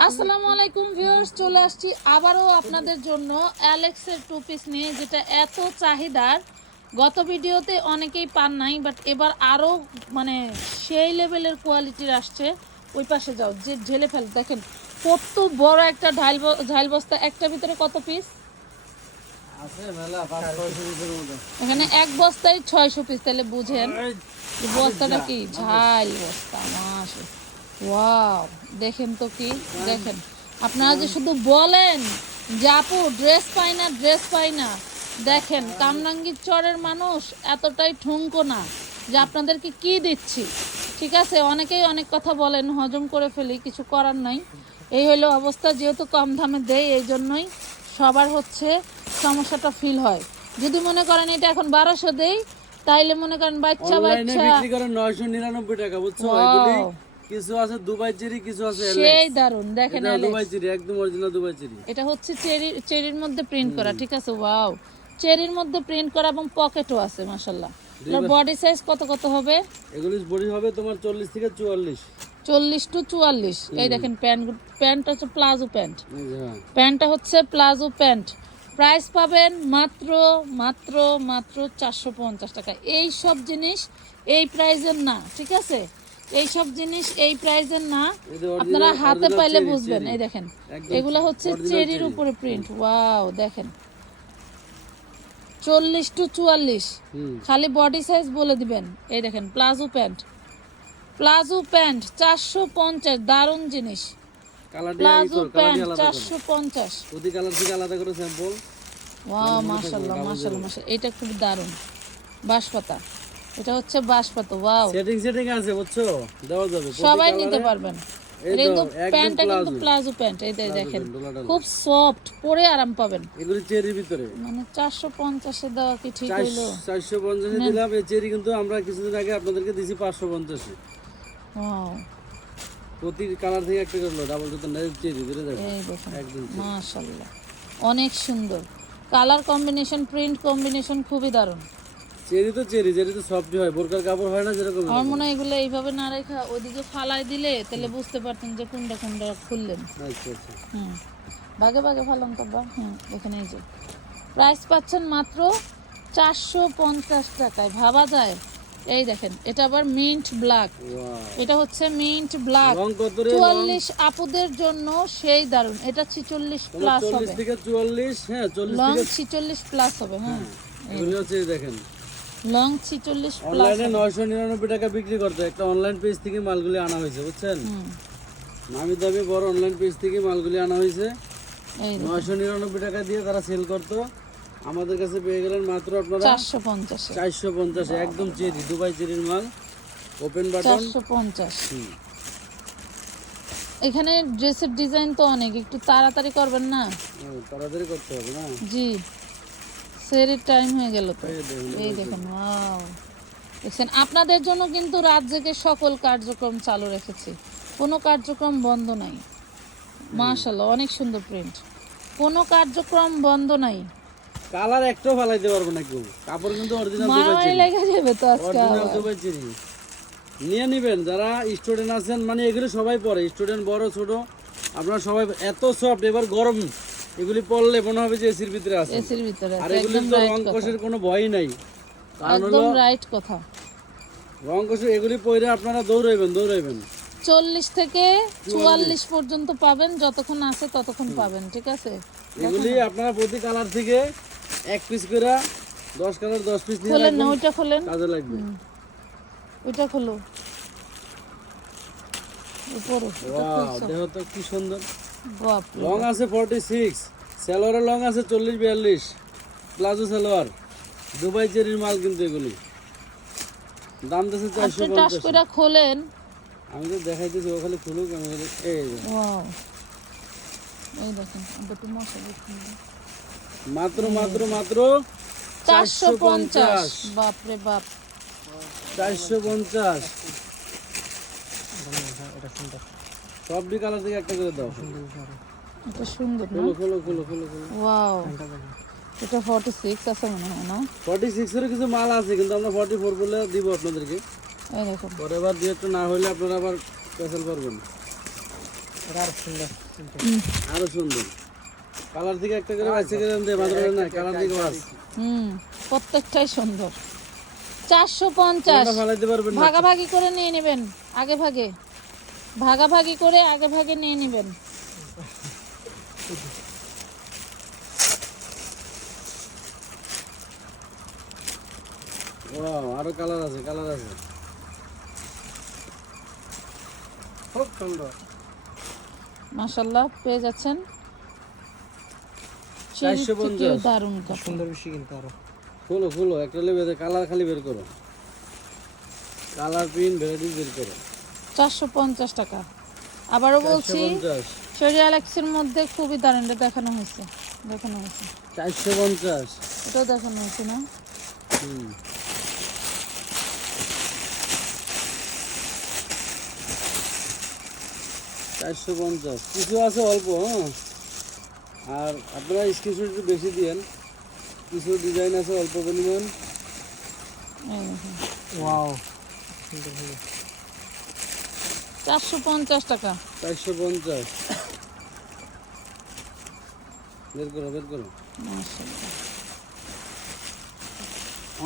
আসসালামু আলাইকুম ভিউয়ার্স চলে আসছি আবারও আপনাদের জন্য অ্যালেক্সের টু পিস নিয়ে যেটা এত চাহিদার। গত ভিডিওতে অনেকেই পান নাই বাট এবার আরও মানে সেই লেভেলের কোয়ালিটির আসছে। ওই পাশে যাও যে ঢেলে ফেল দেখেন কত বড় একটা ঢাল ব- ঝাল বস্তা। একটা ভিতরে কত পিস এখানে এক বস্তায় ছয়শো পিস তাহলে বুঝেন। বস্তাটা কি? ঝাল বস্তা মাসে ওয়াও দেখেন তো কি? দেখেন। আপনারা যে শুধু বলেন যে আপু ড্রেস পাই না ড্রেস পাই না। দেখেন কামরাঙ্গীর চরের মানুষ এতটাই ঠুনকো না যে আপনাদেরকে কি দিচ্ছি? ঠিক আছে? অনেকেই অনেক কথা বলেন হজম করে ফেলি কিছু করার নাই। এই হলো অবস্থা যেহেতু কম দামে দেয় এই জন্যই সবার হচ্ছে সমস্যাটা ফিল হয়। যদি মনে করেন এটা এখন বারোশো দেই তাইলে মনে করেন বাচ্চা বাচ্চা বিক্রি করে টাকা বুঝছ? কিছু আছে দুবাই চেরি কিছু আছে সেই দারুণ দেখেন এটা দুবাই চেরি একদম অরিজিনাল দুবাই চেরি। এটা হচ্ছে চেরি চেরির মধ্যে প্রিন্ট করা ঠিক আছে? ওয়াও চেরির মধ্যে প্রিন্ট করা এবং পকেটও আছে মাশাল্লাহ এটার বডি সাইজ কত কত হবে? এগুলি বডি হবে তোমার চল্লিশ থেকে চুয়াল্লিশ। চল্লিশ টু চুয়াল্লিশ। এই দেখেন প্যান্ট প্যান্ট হচ্ছে প্লাজো প্যান্ট। হ্যাঁ। প্যান্টটা হচ্ছে প্লাজো প্যান্ট। প্রাইস পাবেন মাত্র মাত্র মাত্র চারশো পঞ্চাশ টাকা। এই সব জিনিস এই প্রাইজের না ঠিক আছে? এই সব জিনিস এই প্রাইজের না। আপনারা হাতে পাইলে বুঝবেন। এই দেখেন এগুলো হচ্ছে চেরির উপরে প্রিন্ট ওয়াও দেখেন। চল্লিশ টু চুয়াল্লিশ। খালি বডি সাইজ বলে দিবেন। এই দেখেন প্লাজো প্যান্ট। প্লাজো প্যান্ট চারশো পঞ্চাশ। দারুণ জিনিস। প্লাজো প্যান্ট চারশো পঞ্চাশ। আলাদা করে স্যাম্পল ওয়াও মাশাল্লাহ মাশাল্লাহ মাশাল্লাহ এটা খুব দারুণ। বাঁশপাতা। এটা হচ্ছে বাঁশপাতা ওয়াও। সেটিং সেটিং আছে বুঝছ? দেওয়া যাবে সবাই নিতে পারবেন। কিন্তু প্যান্টটা কিন্তু প্লাজো। প্যান্ট এই দেখেন। খুব সফট পরে আরাম পাবেন। এগুলি চেরির ভিতরে। মানে চারশো পঞ্চাশে দেওয়া কি ঠিক হইল? চারশো পঞ্চাশে দিলাম এই চেরি কিন্তু আমরা কিছুদিন আগে আপনাদেরকে দিছি পাঁচশো পঞ্চাশে। ওয়াও। প্রতি কালার থেকে একটা করল ডাবল জুতো চেরি ধরে দেখো একদম মাশাল্লাহ অনেক সুন্দর। কালার কম্বিনেশন প্রিন্ট কম্বিনেশন খুবই দারুণ। চেরি তো চেরি চেরি তো সফট হয় বোরকার কাপড় হয় না যেরকম আমার মনে হয় এগুলো এইভাবে না রেখা ওইদিকে ফালাই দিলে তাহলে বুঝতে পারতেন যে কোনটা কোনটা খুললেন। আচ্ছা আচ্ছা। হুম। ভাগে ভাগে ফালাম তো বা হুম এখানে এই যে। প্রাইস পাচ্ছেন মাত্র চারশো পঞ্চাশ টাকায়। ভাবা যায়। এই দেখেন এটা আবার মিন্ট ব্ল্যাক এটা হচ্ছে মিন্ট ব্ল্যাক চুয়াল্লিশ আপুদের জন্য সেই দারুণ এটা ছিচল্লিশ প্লাস হবে। চুয়াল্লিশ হ্যাঁ লং ছিচল্লিশ প্লাস হবে হ্যাঁ। এগুলি হচ্ছে দেখেন। লং ছিচল্লিশ প্লাস অনলাইনে নয়শো নিরানব্বই টাকা বিক্রি করতে। একটা অনলাইন পেজ থেকে মালগুলি আনা হয়েছে বুঝছেন? নামি দামি বড় অনলাইন পেজ থেকে মালগুলি আনা হয়েছে। এই নয়শো নিরানব্বই টাকা দিয়ে তারা সেল করতো। আমাদের কাছে পেয়ে গেলেন মাত্র আপনারা চারশো পঞ্চাশে। চারশো পঞ্চাশে একদম চেরি দুবাই চেরির মাল। ওপেন বাটন চারশো পঞ্চাশ। এখানে ড্রেসের ডিজাইন তো অনেক একটু তাড়াতাড়ি করবেন না? তাড়াতাড়ি করতে হবে না? জি। সেরের টাইম হয়ে গেল তো। এই দেখুন, ওয়াও দেখছেন আপনাদের জন্য কিন্তু রাত জেগে সকল কার্যক্রম চালু রেখেছি। কোনো কার্যক্রম বন্ধ নাই। মাশাল্লাহ অনেক সুন্দর প্রিন্ট কোনো কার্যক্রম বন্ধ নাই। কালার একটাও ফালাইতে পারব না কেউ। কাপড় কিন্তু অরিজিনাল মারামারি লেগে যাবে তো আজকে অরিজিনাল দুবাই চেরি নিয়ে নিবেন যারা স্টুডেন্ট আছেন মানে এগুলি সবাই পড়ে স্টুডেন্ট বড় ছোট আপনারা সবাই এত সফট এবার গরম। এগুলি পড়লে মনে হবে যে এসির ভিতরে আছে এসির ভিতরে আর এগুলি তো রং কষের কোনো ভয়ই নাই। একদম রাইট কথা। রং কষে এগুলি পরে আপনারা দৌড়াইবেন দৌড়াইবেন। চল্লিশ থেকে চুয়াল্লিশ। পর্যন্ত পাবেন যতক্ষণ আছে ততক্ষণ পাবেন ঠিক আছে? এগুলি আপনারা প্রতি কালার থেকে এক পিস করে দশ কালার দশ পিস নিয়ে খোলেন না ওইটা খোলেন? কাজে লাগবে। ওইটা খোলো। উপরে ওয়াও দেখো তো কি সুন্দর। লং আছে ফর্টি সিক্স সালোয়ারের লং আছে চল্লিশ বিয়াল্লিশ প্লাজো সালোয়ার দুবাই চেরির মাল কিন্তু এগুলি। দাম দিচ্ছে চারশো পঞ্চাশ। করে খোলেন। আমি তো দেখাইতেছি ওখানে খুলুক আমি এই এই দেখেন একটু মাত্র মাত্র মাত্র চারশো পঞ্চাশ। বাপরে বাপ। চারশো পঞ্চাশ। সবটি কালার থেকে একটা করে দাও। এটা সুন্দর না? খোলো খোলো খোলো খোলো ওয়াও। এটা ফর্টি সিক্স আছে মনে হয় না? ফর্টি সিক্সের কিছু মাল আছে কিন্তু আমরা ফর্টি ফোর বলে দিব আপনাদেরকে। এই দেখুন পরে আবার দু একটা না হলে আপনারা আবার ক্যান্সেল করবেন। হুম, আরও সুন্দর। কালার থেকে একটা করে বাচ্চা করে দেয় মাত্র না কালার থেকে বাস। হুম প্রত্যেকটাই সুন্দর। চারশো পঞ্চাশ। ভাগাভাগি করে নিয়ে নেবেন আগে ভাগে। ভাগাভাগি করে আগে ভাগে নিয়ে নেবেন। আরও কালার আছে কালার আছে। খুব সুন্দর। মাশাল্লাহ পেয়ে যাচ্ছেন। চারশো চেরির থেকেও দারুণ সুন্দর বেশি কিন্তু আরও। খুলো খুলো একটা লেবে কালার খালি বের করো। কালার প্রিন্ট ভ্যারাইটিস বের করো। চারশো পঞ্চাশ টাকা। আবারও বলছি পঞ্চাশ। শরীর অ্যালেক্সের মধ্যে খুবই দারুণ এটা দেখানো হয়েছে দেখানো হয়েছে। চারশো পঞ্চাশ। এটাও দেখানো হয়েছে না? হুম। চারশো পঞ্চাশ। কিছু আছে অল্প হ্যাঁ। আর আপনারা স্ক্রিনশট একটু বেশি দিয়েন। কিছু ডিজাইন আছে অল্প পরিমাণ। ওয়াও চারশো পঞ্চাশ টাকা। চারশো পঞ্চাশ। বের করো বের করো।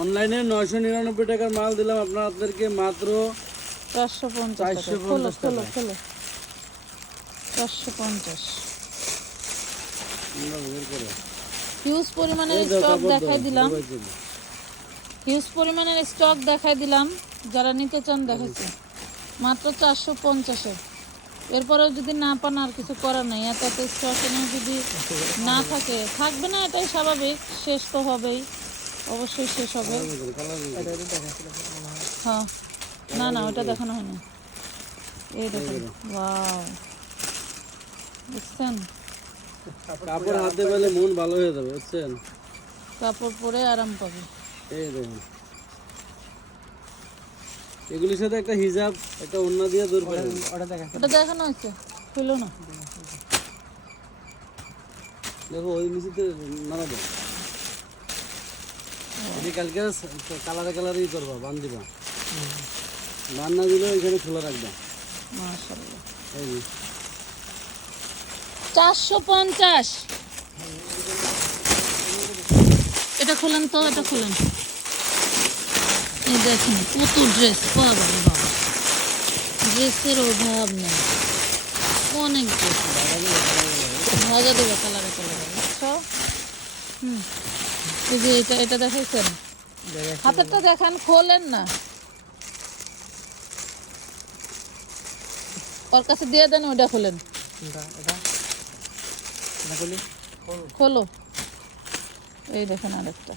অনলাইনে নয়শো নিরানব্বই টাকার মাল দিলাম আপনার আপনাদেরকে মাত্র চারশো পঞ্চাশ চারশো পঞ্চাশ হিউজ পরিমাণের স্টক দেখাই দিলাম। হিউজ পরিমাণের স্টক দেখাই দিলাম। যারা নিতে চান দেখাচ্ছি। মাত্র চারশো পঞ্চাশে। এরপরেও যদি না পান আর কিছু করার নেই এত এত স্টক এনে যদি না থাকে থাকবে না এটাই স্বাভাবিক। শেষ তো হবেই অবশ্যই শেষ হবে। হ্যাঁ। না না ওটা দেখানো হয়নি এই দেখুন ওয়াও। বুঝছেন? কাপড় হাতে পেলে মন ভালো হয়ে যাবে বুঝছেন? কাপড় পরে আরাম পাবে। এই দেখুন। এগুলির সাথে একটা হিজাব একটা অন্য দিয়ে দূর করে ওটা দেখাচ্ছিল ওটা দেখানো হয়েছে? খুলো না। দেখো ওই নিচেতে নাড়া দাও এটি কালকে কালারে কালারে ই করবা বান দিবা বান না দিলে ওইখানে খোলা রাখবা। মাশাআল্লাহ। এই যে। চারশো পঞ্চাশ। এটা খোলেন তো এটা খোলেন। দেখেন কত ড্রেস বাবা বাবা। ড্রেসের অভাব নেই। অনেক ড্রেস মজা দেবে কালারে কালারে হুম। এই যে এটা এটা দেখাইছেন? হাতেরটা দেখান খোলেন না। ওর কাছে দিয়ে দেন ওটা খোলেন। খোলো। এই দেখেন আরেকটা।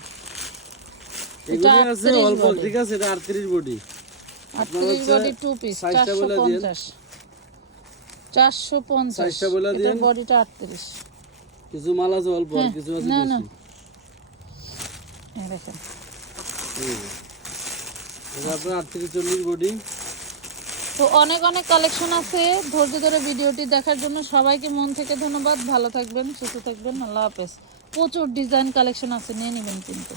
এগুলি আছে অল্প ঠিক আছে এটা আটত্রিশ বডি আটত্রিশ বডি টু পিস size টা চারশো বলে দিয়েন। পঞ্চাশ। চারশো পঞ্চাশ। Size টা বলে এটা বডিটা আটত্রিশ। কিছু মাল আছে অল্প আর হ্যাঁ, কিছু আছে না, না। দেখেন। এটা আপনার আটত্রিশ চল্লিশ বডি তো অনেক অনেক কালেকশন আছে। ধৈর্য ধরে ভিডিওটি দেখার জন্য সবাইকে মন থেকে ধন্যবাদ। ভালো থাকবেন সুস্থ থাকবেন। আল্লাহ হাফেজ। প্রচুর ডিজাইন কালেকশন আছে নিয়ে নেবেন কিন্তু।